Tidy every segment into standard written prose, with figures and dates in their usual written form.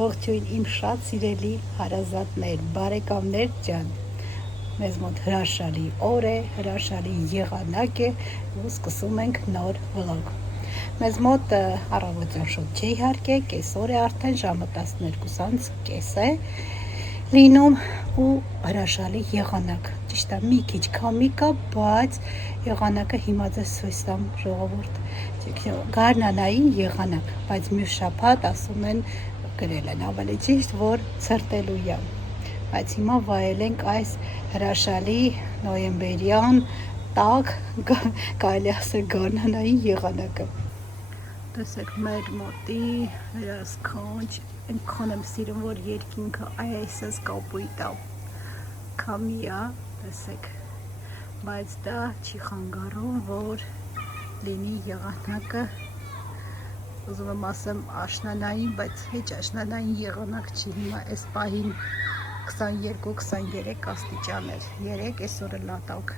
Ողջույն իմ շատ սիրելի հարազատներ, բարեկամներ ջան, մեզ մոտ հրաշալի օր է, հրաշալի եղանակ է ու սկսում ենք նոր վլոգ։ Մեզ մոտ առավոտյան շոտ չէ իհարկե, կեսօր է արդեն, ժամը 12:30 է լինում ու հրաշալի եղանակ, ճիշտ է մի քիչ քամի կա, բայց եղանակը հիմա ձեզ ցույց տամ ժողովուրդ, գարնանային եղանակ, բայց մյուս շաբաթ ասում են գրել են ավելի ճիշտ, որ ցրտելու եմ, բայց հիմա վայելենք այս հրաշալի նոյեմբերյան տաք, կարելի ասել գարնանային եղանակը։ Տեսեք մեր մոտի հրասքանչ, այնքան եմ սիրում, որ երկինքը այսպես կապույտ է, քամի է, տեսեք, բայց դա չի խանգարում, որ լինի եղանակը, ուզում եմ ասեմ աշնանային, բայց հեչ աշնանային եղանակ չի, հիմա այս պահին 22-23 աստիճան էր, 3 այսօր էլ ատակ,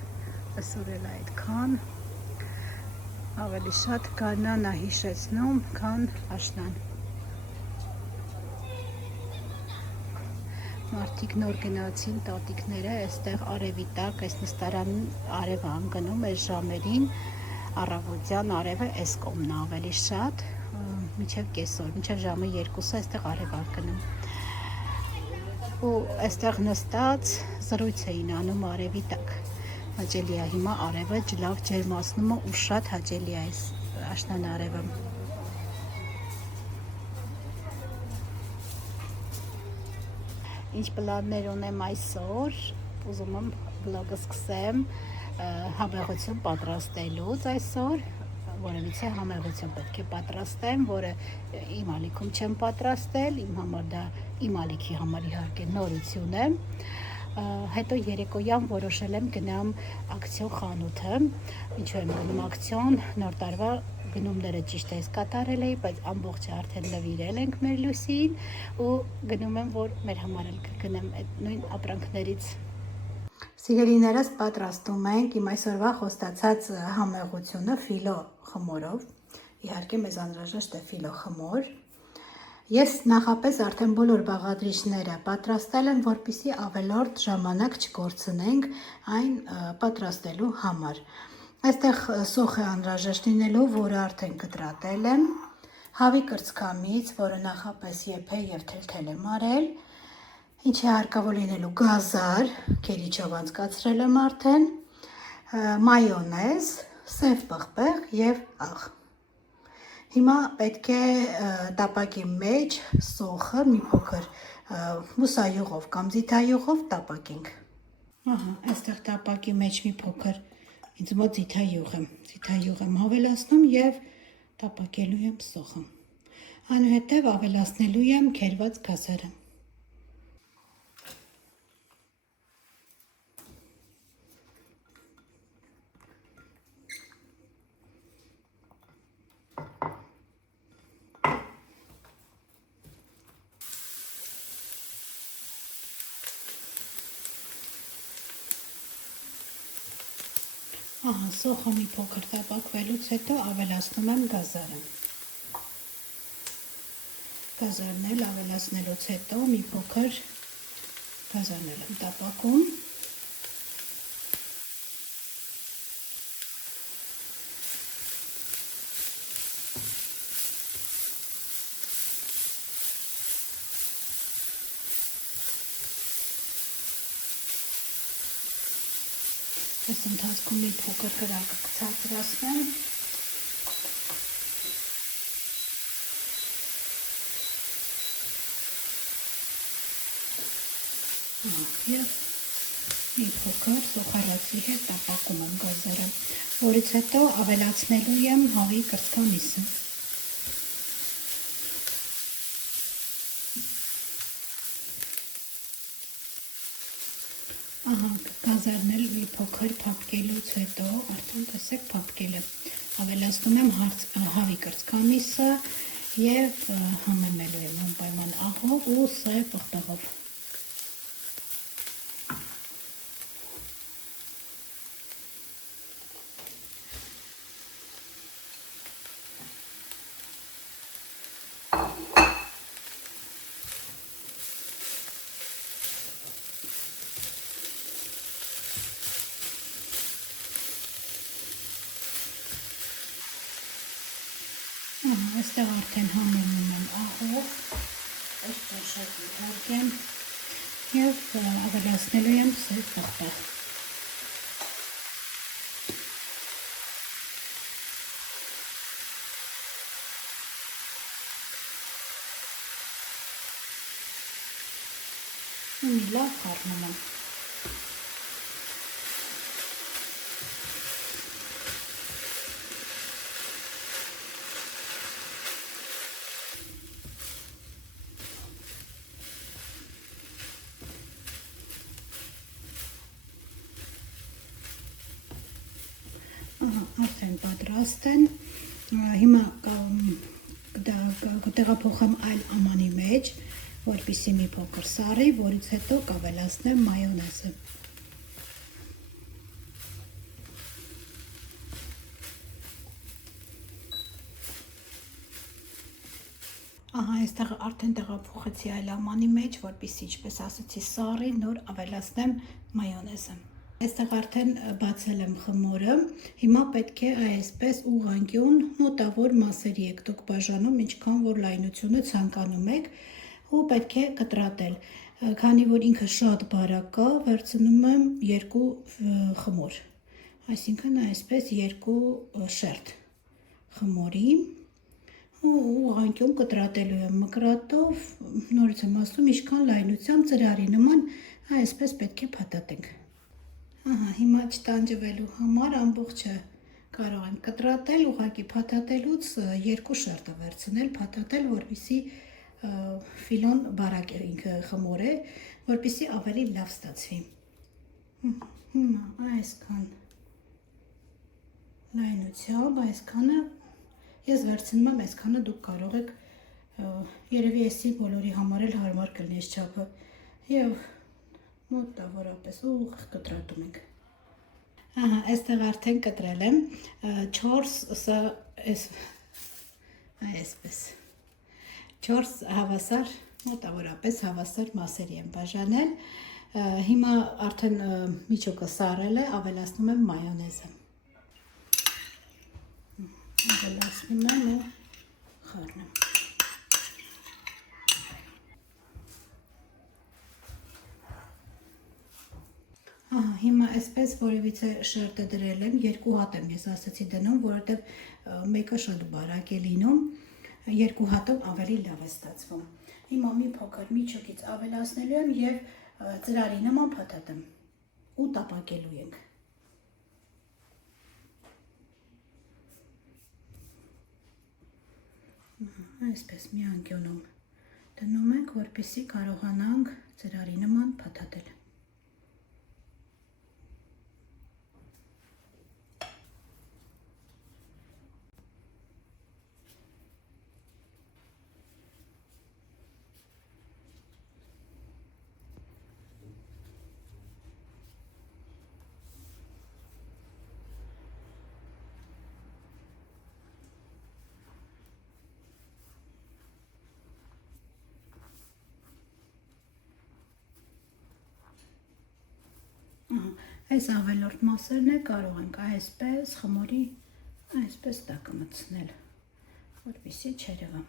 այսօր էլ այդքան, ավելի շատ գարնան է հիշեցնում, քան աշնան։ Մարդիկ նոր գնացին, տատիկները, այստեղ արևի տակ, այս նստարանին արև է ընկնում, այս ժամերին, առավոտյան արևը այս կողմն է ավելի շատ, մինչև կեսօր, մինչև ժամը 2-ը այստեղ արև է ընկնում։ Ու այստեղ նստած զրույց էին անում արևի տակ։ Հաճելի է հիմա արևը լավ ջերմացնում է ու շատ հաճելի է այս աշնան արևը։ Ինչ պլաններ ունեմ այսօր, ուզում եմ վլոգը սկսեմ համեղություն պատրաստելուց այսօր, որևիցե համեղություն պետք է պատրաստեմ, որը իմ ալիքում չեմ պատրաստել, իմ համար դա իմ ալիքի համար իհարկե նորություն է։ Հետո երեկոյան որոշել եմ գնամ ակցիոն խանութը, ինչու եմ գնում ակցիոն, նոր տարվա գնումները ճիշտ է կատարել էի, բայց ամբողջը արդեն նվիրել ենք մեր Լուսին ու գնում եմ, որ մեր համար էլ կգնեմ այդ նույն ապրանքներից։ Սիրելիներս, պատրաստում ենք իմ այսօրվա խոստացած համեղությունը ֆիլո խմորով, իհարկե մեզ անհրաժեշտ է ֆիլո խմոր։ Ես նախապես արդեն բոլոր բաղադրիչները պատրաստել եմ, որպեսզի ավելորդ ժամանակ չկորցնենք այն պատրաստելու համար։ Այստեղ սոխ է անհրաժեշտ լինելու, որը արդեն կտրատել եմ, հավի կրծքամից, որը նախապես եփե եւ թելթել եմ արել, ինչ է հարկավոր լինելու գազար, քերիչով անցկացրել եմ արդեն, մայոնեզ, սև պղպեղ եւ աղ։ Հիմա պետք է տապակի մեջ սոխը մի փոքր մուսայուղով կամ ձիթայուղով տապակենք։ Ահա, այստեղ տապակի մեջ մի փոքր ինձ մոտ ձիթայուղ եմ հավելացնում եւ տապակելու եմ սոխը։ Այնուհետև ավելացնելու եմ քերված գազարը։ Ահա, սոխը մի փոքր տապակվելուց հետո ավելացնում եմ գազարը։ Գազարն էլ ավելացնելուց հետո մի փոքր գազարն եմ տապակում։ Այս ընթացքում մի փոքր կրակը կցածրացնեմ։ Եվ մի փոքր սոխարացի հետ տապակում եմ գազարը, որից հետո ավելացնելու եմ հավի կրծքամիսը։ Ահա, գազարն էլ մի փոքր փափկելուց հետո, արդեն տեսեք փափկել է, ավելացնում եմ հավի կրծքամիսը և համեմելու եմ անպայման աղով ու սև պղպեղով։ Այստեղ արդեն համեմում եմ աղով, այստեղ շատ իհարկ եմ և ավելացնելու եմ սև պղպեղ։ Ու մի լավ խառնում եմ։ Արդեն պատրաստ են, հիմա կտեղափոխեմ այլ ամանի մեջ, որպեսզի մի փոքր սառի, որից հետո կավելացնեմ մայոնեզը։ Այստեղ արդեն տեղափոխեցի այլ ամանի մեջ, որպեսզի ինչպես ասացի սառի, նոր ավելացնեմ մայոնեզը։ Այստեղ արդեն բացել եմ խմորը, հիմա պետք է այսպես ուղղանկյուն մոտավոր մասերի եք դուք բաժանում, ինչքան որ լայնությունը ցանկանում եք, ու պետք է կտրատել, քանի որ ինքը շատ բարակ է, վերցնում եմ 2 խմոր, այսինքն այսպես 2 շերտ խմորի, ու ուղղանկյուն կտրատելու եմ մկրատով, նորից եմ ասում, ինչքան լայնությամբ ծրարի նման, այսպես պետք է փաթաթենք։ Հիմա չտանջվելու համար ամբողջը կարող եմ կտրատել, ուղղակի փաթաթելուց 2 շերտը վերցնել, փաթաթել, որպեսզի ֆիլոն բարակ ինքը խմոր է, որպեսզի ավելի լավ ստացվի։ Հիմա այսքան լայնությամբ, այսքանը ես վերցնում եմ, այսքանը դուք կարող եք, երևի էսի բոլորի համար էլ հարմար կլինի այս չափը, և մոտավորապես ուղիղ կտրատում ենք։ Այստեղ արդեն կտրել եմ 4 հավասար, մոտավորապես հավասար մասերի եմ բաժանել, հիմա արդեն միջուկը սառել է, ավելացնում եմ մայոնեզը։ Ավելացնում եմ ու խառնում։ Հիմա այսպես որևիցե շերտը դրել եմ, 2 հատ եմ ես ասացի դնում, որովհետև մեկը շատ բարակ է լինում, 2 հատով ավելի լավ է ստացվում։ Հիմա մի փոքր միջուկից ավելացնելու եմ և ծրարի նման փաթաթեմ ու տապակելու ենք։ Այսպես մի անկյունում դնում ենք, որպեսզի կարողանանք ծրարի նման փաթաթել։ Այս ավելորդ մասերն է կարող ենք այսպես խմորի այսպես տակը մտցնել, որպեսզի չերևա։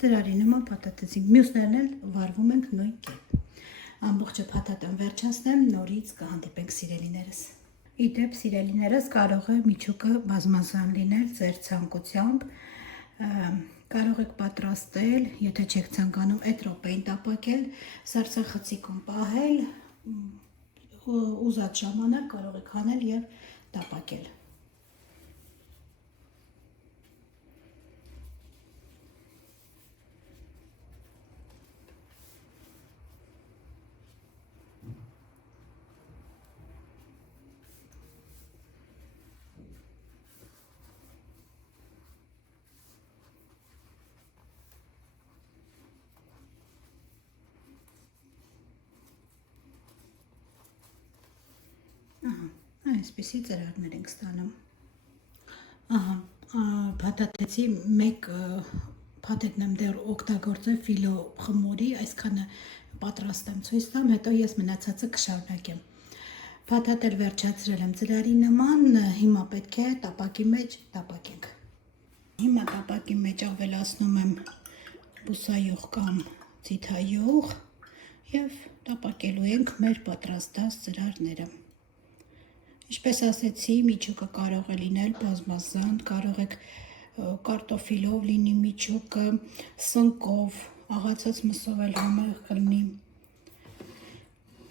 Ծրարի նման փաթաթեցինք, մյուսներն էլ վարվում ենք նույն կերպ։ Ամբողջը փաթաթեմ վերջացնեմ, նորից կհանդիպենք սիրելիներս։ Իդեպ սիրելիներս կարող է միջուկը բազմազան լինել ձեր ցանկությամբ, կարող եք պատրաստել, եթե չեք ցանկանում այդ րոպեին տապակել, սառցախցիկում պահել, ուզած ժամանակ կարող եք անել և տապակել։ Այսպիսի ծրարներ ենք ստանում։ Փաթաթեցի մեկ փաթեթն եմ դեռ օգտագործել ֆիլո խմորի, այսքանը պատրաստ եմ ցույց տամ, հետո ես մնացածը կշարունակեմ։ Փաթաթել վերջացրել եմ ծրարի նման, հիմա պետք է տապակի մեջ տապակենք։ Հիմա տապակի մեջ ավելացնում եմ բուսայուղ կամ ձիթայուղ և տապակելու ենք մեր պատրաստած ծրարները։ Ինչպես ասեցի, միջուկը կարող է լինել բազմազան, կարող եք կարտոֆիլով լինի միջուկը, սնկով, աղացած մսով էլ համեղ կլինի։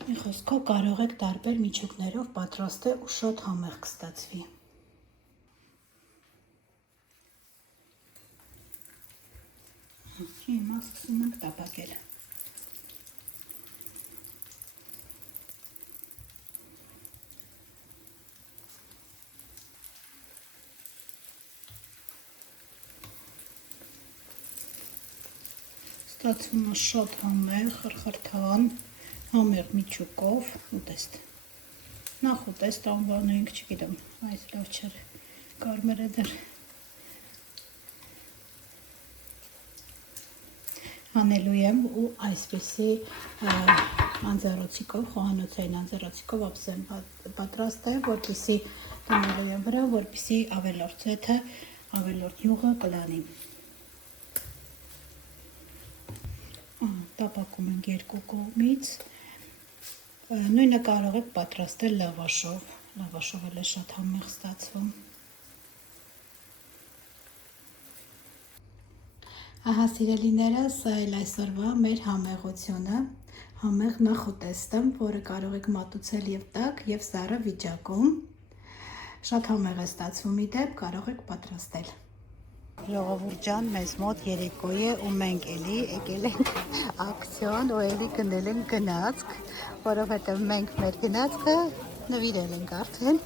Մի խոսքով կարող եք տարբեր միջուկներով պատրաստել ու շատ համեղ կստացվի։ Հիմա սկսում ենք տապակել։ Ստացվում է շատ համեղ, խրխրթան, համեղ միջուկով, ուտեստ։ Նախ ուտեստ անվանենք, չգիտեմ, այս լավ չէր, կարմերը դեռ։ Հանելու եմ ու այսպիսի անձեռոցիկով, խոհանոցային անձեռոցիկով ապսեմ պատրաստել, որպեսզի դնելու եմ վրա, որպեսզի ավելորդ ձեթը, ավելորդ յուղը կլանի։ Տապակում ենք երկու կողմից, նույնը կարող եք պատրաստել լավաշով, լավաշով էլ է շատ համեղ ստացվում։ Ահա սիրելիներս, այլ այսօրվա մեր համեղությունը, համեղ նախուտեստը, որը կարող եք մատուցել և տաք, և սառը վիճակում, շատ համեղ է ստացվում, ի դեպ կարող եք պատրաստել։ Ժողովուրդ ջան, մեզ մոտ երեկոյ է ու մենք էլի եկել ենք ակցիոն ու էլի գնել ենք գնացք, որովհետև մենք մեր գնացքը նվիրել ենք արդեն,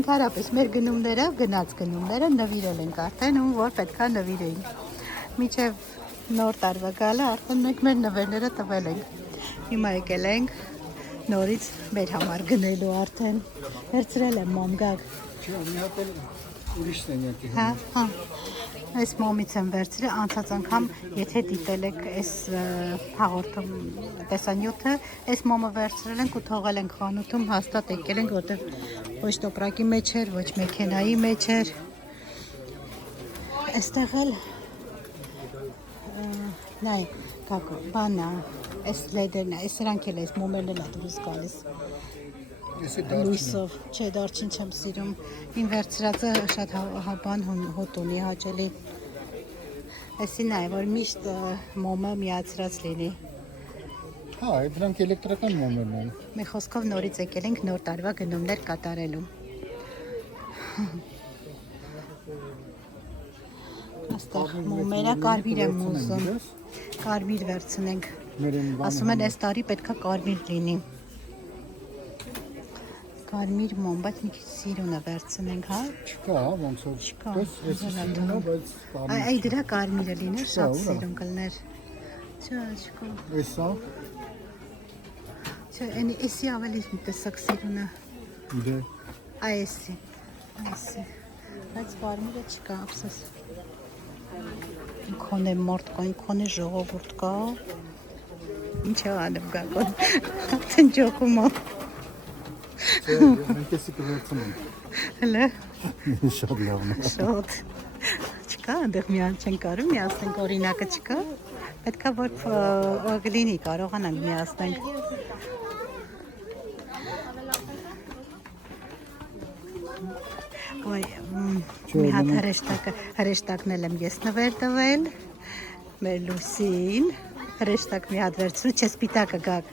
ընդհանրապես մեր գնումները, գնաց գնումները նվիրել ենք արդեն ու որ պետքա նվիրեինք։ Մինչև նոր տարվա գալը արդեն մենք մեր նվերները տվել ենք։ Հիմա եկել ենք նորից մեր համար գնելու արդեն։ Վերցրել եմ մամ գակ։ Չէ, մի հատ էլ ուրիշ սենյակի հա, հա։ Այս մամից եմ վերցրել, անցած անգամ, եթե դիտել եք այս հաղորդում տեսանյութը, այս մամը վերցրել ենք ու թողել ենք խանութում, հաստատ եկել ենք, որտեղ ոչ տոպրակի մեջ էր, ոչ մեքենայի մեջ էր։ Այստեղ էլ նայ, կակո, բանա, այս լեդերն է, այս սրանք էլ այս մոմերն էլ է դուրս գալիս։ Լույսով, չէ, դարչին չեմ սիրում, իմ վերցրածը շատ բան հոտ ունի, հաճելի, այսին է, որ միշտ մոմը միացրած լինի։ Հա, դրանք էլեկտրական մոմերն են։ Մի խոսքով նորից եկել ենք նոր տարվա գնումներ կատարելու։ Աստեղ մոմերը կարմիր եմ ուզում, կարմիր վերցնենք, ասում են այս տարի պետքա կարմիր լինի։ Կարմիր մոմ, բայց մի քիչ սիրունը վերցնենք, հա։ Չկա, ոնց որ չկա։ Այս սիրունը, բայց կարմիր։ Այ դրա կարմիրը լիներ, շատ սիրուն կլներ։ Չէ, չկա։ Էսա։ Չէ, էսի ավելի տեսակ սիրունը։ Դե։ Այսի։ Բայց կարմիրը չկա, ափսոս։ Ինքոն է մարդ կա, ինքոն է ժողովուրդ կա։ Ինչ է անում գակոն։ Տնջոքում է։ Մենք էսի կվերցնենք։ Հլը։ Շատ լավն է։ Շատ։ Չկա, այնտեղ միան չեն կարում, միացնենք օրինակը չկա։ Պետքա որ գլինի կարողանանք միացնենք։ Ոյ, մի հատ հրեշտակն էլ եմ ես նվեր տվել, մեր Լուսին, հրեշտակ մի հատ վերցրու, չէ սպիտակը գակ։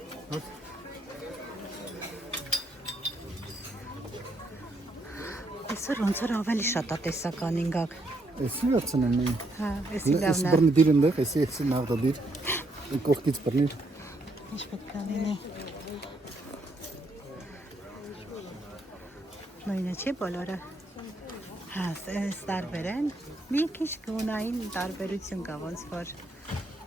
Այսօր ոնց որ ավելի շատ է տեսականին գակ։ Էսի վերցնեմ մենք։ Հա, էսի լավն Էսի է։ բռնի դիր ընդեղ, էսի նախ դիր։ Կողքից բռնիր։ Ինչ պետք է լինի։ Նույնը չի բոլորը։ Հա, այս տարբեր են։ Մի քիչ գունային տարբերություն կա ոնց որ։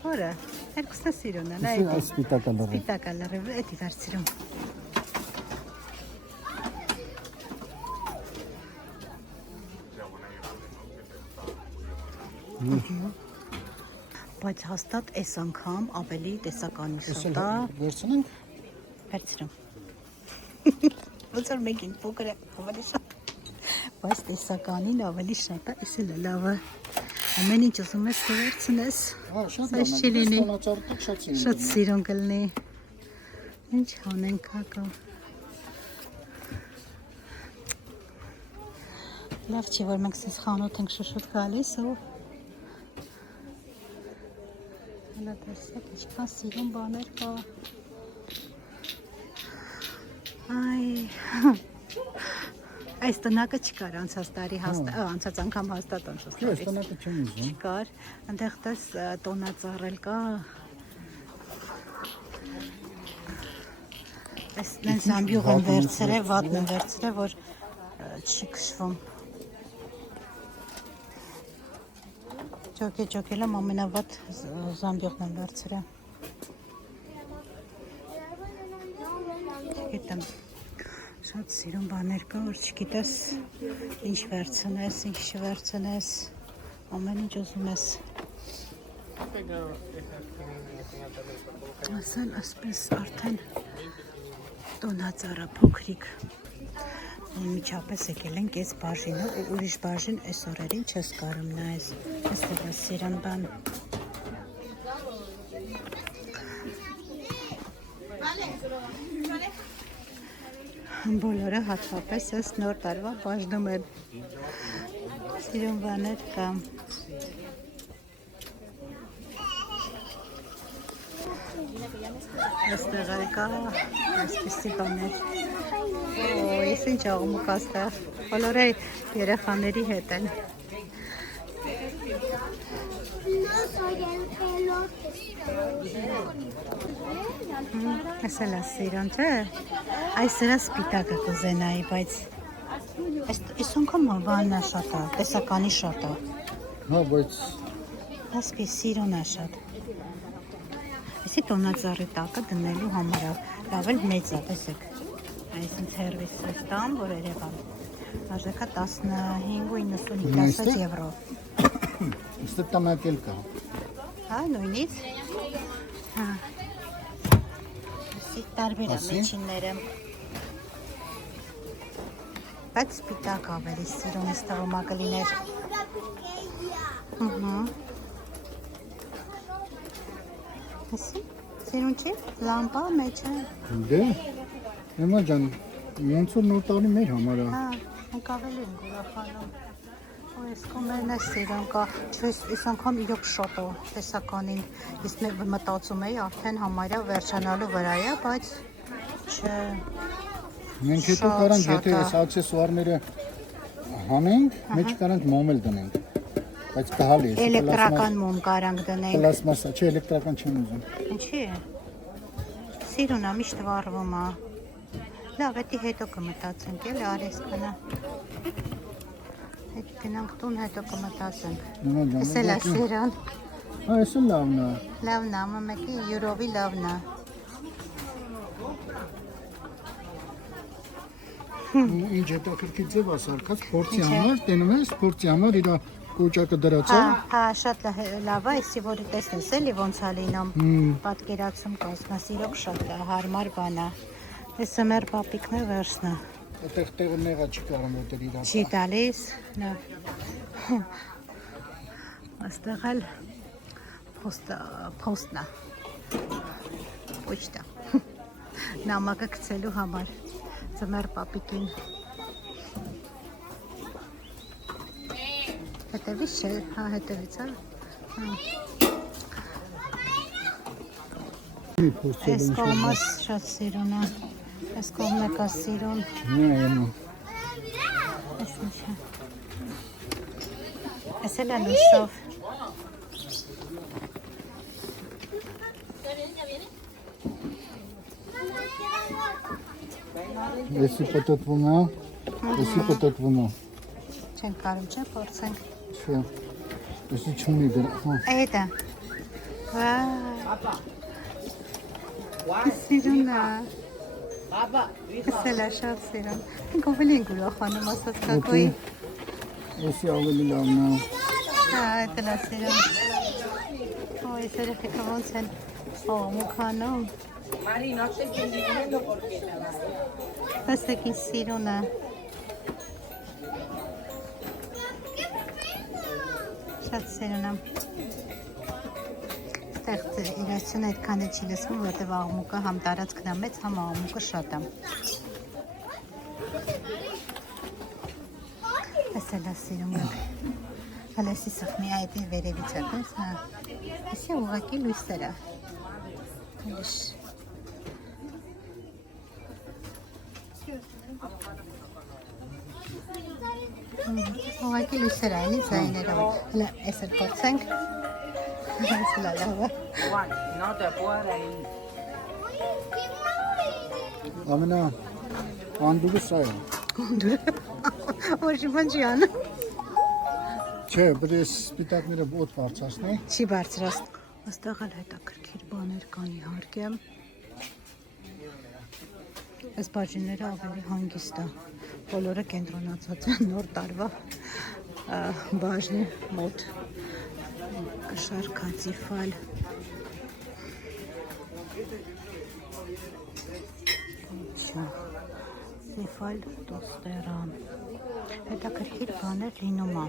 Որը, երկուսն է սիրուն են, այդի։ Այս սպիտակը լրիվ։ Սպիտակը լրիվ, էդի վերցրում։ Բայց հաստատ այս անգամ ավելի տեսականի շուտ է։ Վերցնենք։ Վերցրում։ Ոնց որ մեկին փոքր է, ավելի շատ։ Բայց տեսականին ավելի շատ է, իսկ էլ լավ է։ Ամեն ինչ ուզում ես վերցնես։ Շատ Այս չի լինի։ տոնածառտակ Շատ սիրուն կլինի։ Ինչ անենք հակա։ Լավ չի, որ մենք սենց խանութ ենք շուշուտ գալիս ու հələ տեսեք, ինչքան սիրուն բաներ կա։ Այ, այս տնակը չկար անցած տարի անցած անգամ հաստատ անցած Այս տարի տոնակը չեմ ուզում։ չկար, այնտեղ տես տոնածառել կա։ Այս նենց ամբյուղ են վերցրել, վատն են վերցրել, որ չի քշվում։ Ճոկելը ամենավատ զամբյուղն են վերցրել։ Գիտեմ, շատ սիրուն բաներ կա, որ չգիտես ինչ վերցնես, ինչ չվերցնես, ամեն ինչ ուզում ես։ Ասեն, ասպես արդեն տոնածառը փոքրիկ։ Միջապես եկել ենք այս բաժինը ու ուրիշ բաժին այս օրերին չես կարում նայես։ Այստեղ է սիրուն բան։ Բոլորը հատկապես այս նոր տարվա բաժնում են։ Սիրուն բաներ կա։ Այստեղ էլ կա այսպիսի բաներ։ Ես ինչ աղմուկ աստեղ, բոլորը երեխաների հետ են։ Այս էլ է սիրուն, չէ։ Այս սրա սպիտակը կուզենայի, բայց այս ոնքան բանն է շատ է, տեսականի շատ է։ Հա, բայց Ասպի սիրուն է շատ։ Այսի տոնածառի տակը դնելու համար է, լավ էլ մեծ է, տեսեք։ Այս ինձ հերվիս ես տամ, որ երևան։ Արժեքա 15.95 եվրո։ Իստե տանակել կա։ Հա, նույնից։ Հա։ Այսի տարբեր է մեջինները։ Բայց սպիտակ ավելի սիրուն ես տղումա կլիներ։ Այսի, սիրուն չի, լամպա մեջը։ Դե, Էմա ջան, ոնց որ նոր տարի մեր համար է։ Հա, մենք ավելի ենք ուրախանում։ Այս կոմերն է սիրուն կա, չես այս անգամ իրոք շատ է տեսականին, ես մտածում էի արդեն համարյա վերջանալու վրա է, բայց չէ։ Մենք հետո կարանք, եթե այս աքսեսուարները հանենք, մեջ կարանք մոմել դնենք, բայց կհալի ես։ Էլեկտրական մոմ կարանք դնենք։ Պլաստմասա, չէ, էլեկտրական չեմ ուզում։ Ինչի՞ է։ Սիրուն է, միշտ վառվում է։ Լավ, էդի հետո կմտածենք, էլի արես կնա։ Հետ գնանք տուն, հետո կմտածենք։ Այս էլ է սիրուն։ Հա, այս էլ լավն է։ Լավն է, ամը մեկի յուրովի լավն է։ Ինչ հետաքրքիր ձև ասարկած, փորձի համար, տենում ես, փորձի համար իր կոճակը դրացա։ Հա, շատ լավ է, այսի որի տեսնես էլի ոնց է լինում պատկերացում կազմաս, իրոք շատ հարմար բան է։ Էսը մեր պապիկն է վերջնը։ Այդտեղ տեղը նեղա չի կարում որտեղ իրար։ Չի տալիս, նա։ Այստեղ էլ փոստն է։ Պոչտա։ Նամակը գցելու համար։ Ձմեր պապիկին։ Հետևից չէ, հա հետևից է։ Այս կողմս շատ սիրուն է, այս կողմը կա սիրուն։ Այս ինչ է։ Այս էլ է լույսով։ Եսի պտտվում է, եսի պտտվում է։ Չեն կարում, չէ, փորձենք։ Չէ, եսի չունի դրա։ Այդ է։ Սիրուն է։ Այս էլ է շատ սիրուն։ Մենք ավելի ենք ուրախանում ասած կակոյի։ Եսի ավելի լավն է։ Հա, այդ էլ է սիրուն։ Այս երեխեքը ոնց են աղմուկ անում։ Տեսեք ինչ սիրուն է։ Շատ սիրուն է։ Այդտեղ իրացիոն այդքան է չի լսվում, որտեղ աղմուկը համ տարածքն է մեծ, համ աղմուկը շատ է։ Տեսել է սիրում եք։ Հալեսի սխմի այդի վերևից է, տես, հա։ Իսի ուղղակի լույսերը։ Հալես։ Ուղղակի լույսերը այնի ձայներով։ Հլա, ես էլ կործենք։ Այս լավ է։ Ամենա անդուրը սա է։ Անդուրը։ Ոչ բան չի անում։ Չէ, բրե սպիտակները ոտ բարձրացնի։ Չի բարձրացնում։ Այստեղ էլ հետաքրքիր բաներ կան իհարկե։ Այս բաժինները ավելի հանգիստ է։ Բոլորը կենտրոնացած են նոր տարվա բաժնի մոտ։ Կշարքացի ֆալ։ Սիֆալ տոստերան։ Հետաքրքիր բաներ լինում է։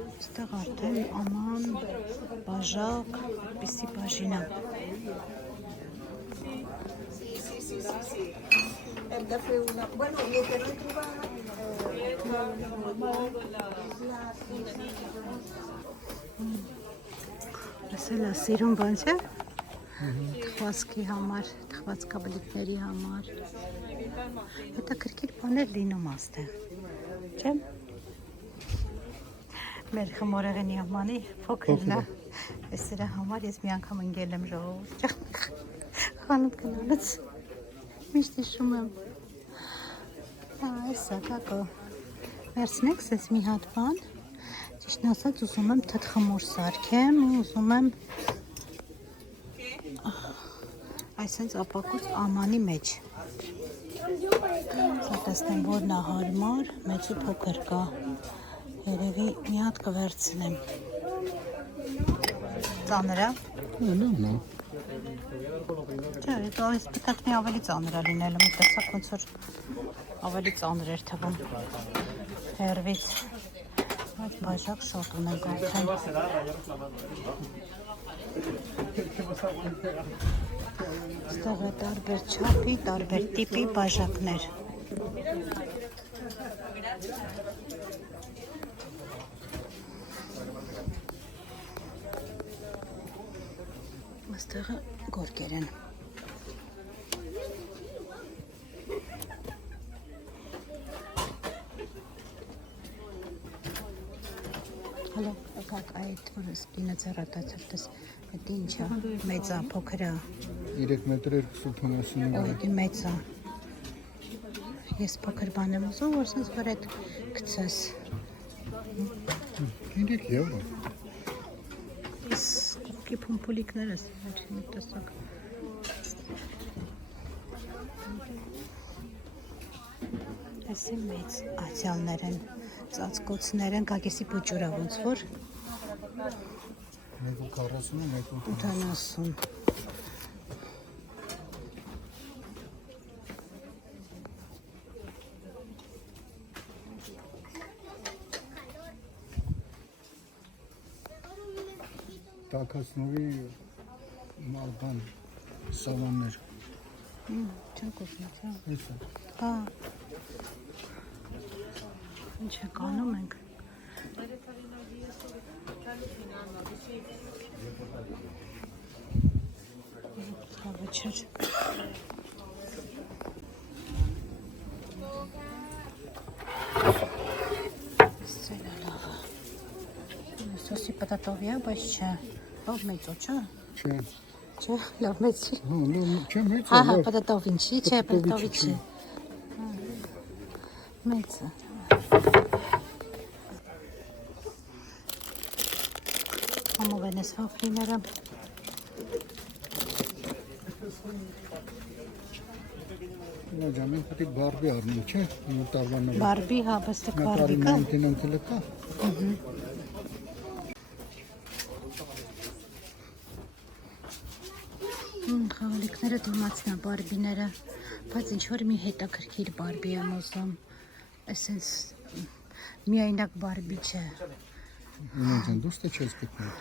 Այստեղ արդեն աման, բաժակ, պիսի բաժինը։ Ասել է սիրուն բան չէ։ Թխվածքի համար, թխվածքաբլիքների համար։ Հետաքրքիր բաներ լինում աստեղ։ Չէ՞։ Մեր խմորեղենի ամանի փոքրն է։ Այս սրա համար ես մի անգամ ընկել եմ ժողովուրդ։ Խանութ գնալուց միշտ հիշում եմ։ Այս ակակո։ Վերցնեք սես մի հատ բան։ Ճիշտն ասած ուզում եմ թթխմոր սարքեմ ու ուզում եմ այսպես ապակուց ամանի մեջ։ Սա տեսնեմ որն է հարմար, մեջի փոքր կա։ Երևի մի հատ կվերցնեմ։ Ծանր է։ Լավն է։ Չէ, դա սպիտակն ավելի ծանր է լինելու, մի տեսակ ոնց որ ավելի ծանր էր թվում։ Հերվից։ Այդ բաժակ շատ ունենք արդեն։ Ստեղ է տարբեր չափի, տարբեր տիպի բաժակներ։ Այստեղը գորգեր են։ Հալո, եկակ այդ որ սպինը ծառատացր տես, այդ ինչ է, մեծ է, փոքր է։ 3 մետր 2.75 Օ, դի մեծ է։ Ես փոքր բան եմ ուզում, որ սենց որ այդ գցես։ 3 եվրո։ Ես կուկի փումփուլիկներ ես, մի տեսակ։ Այսի մեծ ացյալներ են, ծածկոցներ են, կագեսի պուճուրա ոնց որ։ 1.40 ու 80։ Տակացնովի մալբան սավաններ։ Չեն կուսնի, չէ։ Էսա։ Հա։ Ինչ է կանում ենք։ Լավը չէր։ Սելա լավը։ Սոսի պտատովի է, բայց չէ։ Լավ մեծո, չէ։ Չէ։ Չէ, լավ մեծ չի։ Հա, չէ, մեծ է։ Ահա, պտատովին չի, չէ, պտատովի չի։ Մեծ է։ Համով են ես վաֆլիները։ Նա ջամին պետք է բարբի առնի, չէ՞։ Տարվանները։ Բարբի, հա, բստիկ բարբի կա։ Մենտենանսը կա։ Խաղալիքները դիմացնա բարբիները, բայց ինչ-որ մի հետաքրքիր բարբի եմ ուզում, այսենց միայնակ բարբի չէ։ Ինձ դուստը չես գտնում։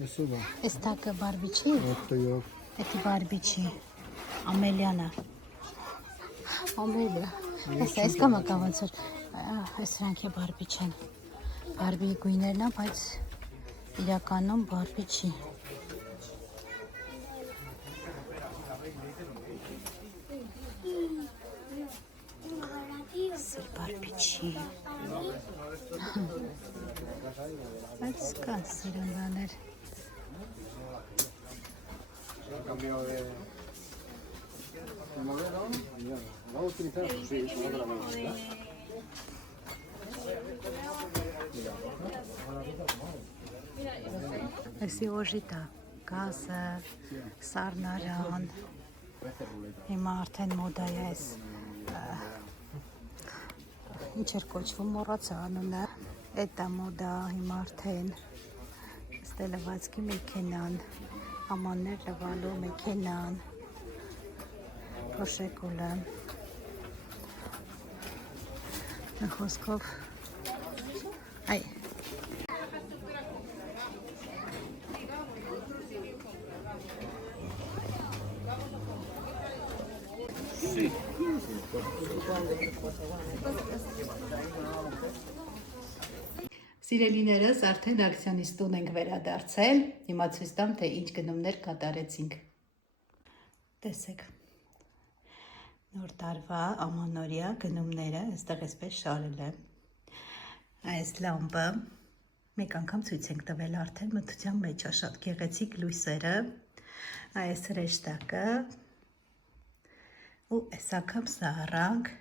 Այսօր։ Այս տակը բարբի չի։ Օտոյով։ Էդի բարբի չի, ամելյանա։ Ամելյա, այս կամա կա ոնց որ, այս սրանք է բարբի չեն։ Բարբի գույներն է, բայց իրականում բարբի չի։ Սր բարբի չի։ Բայց կան սիրուն բաներ։ Այսի օժիտա, գազը, սառնարան, հիմա արդեն մոդա է այս, ինչ էր կոչվում մոռացա անունը, էտա մոդա հիմա արդեն, ստե լվացքի մեքենան, ամաններ լվալու մեքենան, փոշեկուլը, խոսքով, այ, Սիրելիներս արդեն ակցիոնիստ տուն ենք վերադարձել, հիմա ցույց տամ, թե ինչ գնումներ կատարեցինք։ Տեսեք, նոր տարվա ամանորյա գնումները, այստեղ այսպես շարել եմ, այս լամպը, մեկ անգամ ցույց ենք տվել արդեն մթության մեջ է շատ գեղեցիկ լույսերը, այս հրեշտակը, ու այս անգամ սա առանք,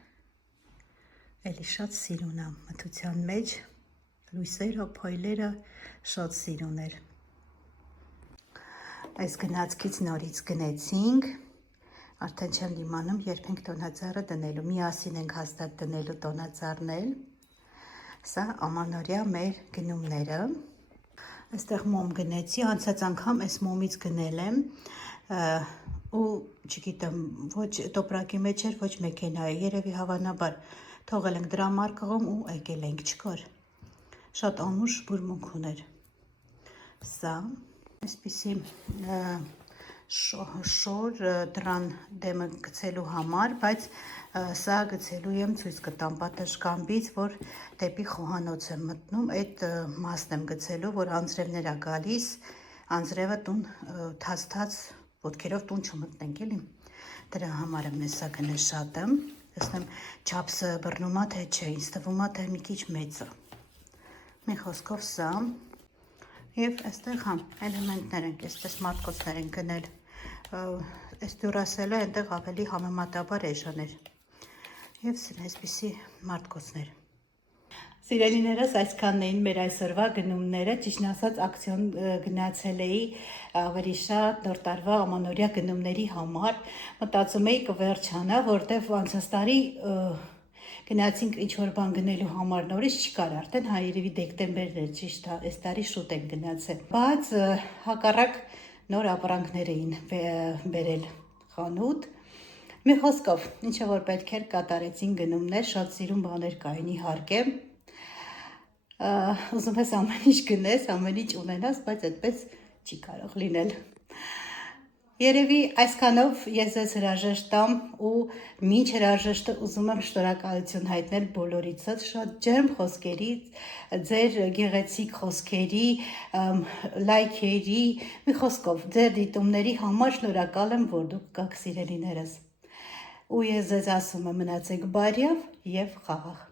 էլի շատ սիրուն է մթության մեջ, լույսերը, փոյլերը շատ սիրուն էր։ Այս գնացքից նորից գնեցինք, արդեն չեմ դիմանում, երբ ենք տոնածառը դնելու, միասին ենք հաստատ դնելու տոնածառնել, սա ամանորյա մեր գնումները, այստեղ մոմ գնեցի, անցած անգամ այս մոմից գնել եմ, ու չգիտեմ, ոչ տոպրակի մեջ էր, ոչ մեքենայի, երևի հավանաբար թողել ենք դրա մարկղում ու եկել ենք, չկար, շատ անուշ բուրմունք ուներ, սա, այսպիսի շոր դրան դեմը գցելու համար, բայց սա գցելու եմ ցույց կտամ պատշգամբից, որ դեպի խոհանոց եմ մտնում, այդ մասն եմ գցելու, որ անձրևներ է գալիս, անձրևը տուն թած ոտքերով տուն չմտնենք էլի, դրա համար եմ սա գնել շատը, տեսնեմ չափսը բռնում է, թե չէ, ինձ թվում է, թե մի քիչ մեծ է, մի խոսքով սա, և այստեղ համ էլեմենտներ ենք, այսպես մարտկոցներ ենք գնել, այս դյուրասելը այնտեղ ավելի համեմատաբար էժան էր, և սրա այսպիսի մարտկոցներ։ Սիրելիներս, այսքանն էին մեր այսօրվա գնումները, ճիշտն ասած ակցիոն գնացել էի ավելի շատ նոր տարվա ամանորյա գնումների համար, մտածում էի կվերջանա, որտեվ անցած տարի գնացինք ինչ-որ բան գնելու համար նորից չկար, արդեն երևի դեկտեմբերն էր, ճիշտ, այս տարի շուտ ենք գնացել, բայց հակառակ նոր ապրանքներ էին բերել խանութ, մի խոսքով, ինչը որ պետք էր կատարեցին գնումներ, շատ սիրուն բաներ կային իհարկե, ուզում ես ամեն ինչ գնես, ամեն ինչ ունենաս, բայց այդպես չի կարող լինել։ Երևի այսքանով ես ձեզ հրաժեշտ տամ ու մինչ հրաժեշտը ուզում եմ շնորհակալություն հայտնել բոլորիցս, շատ ջերմ խոսքերից, ձեր գեղեցիկ խոսքերի, լայքերի, մի խոսքով, ձեր դիտումների համար շնորհակալ եմ, որ դուք կաք սիրելիներս։ Ու ես ձեզ ասում եմ մնացեք բարյավ և խաղաղ։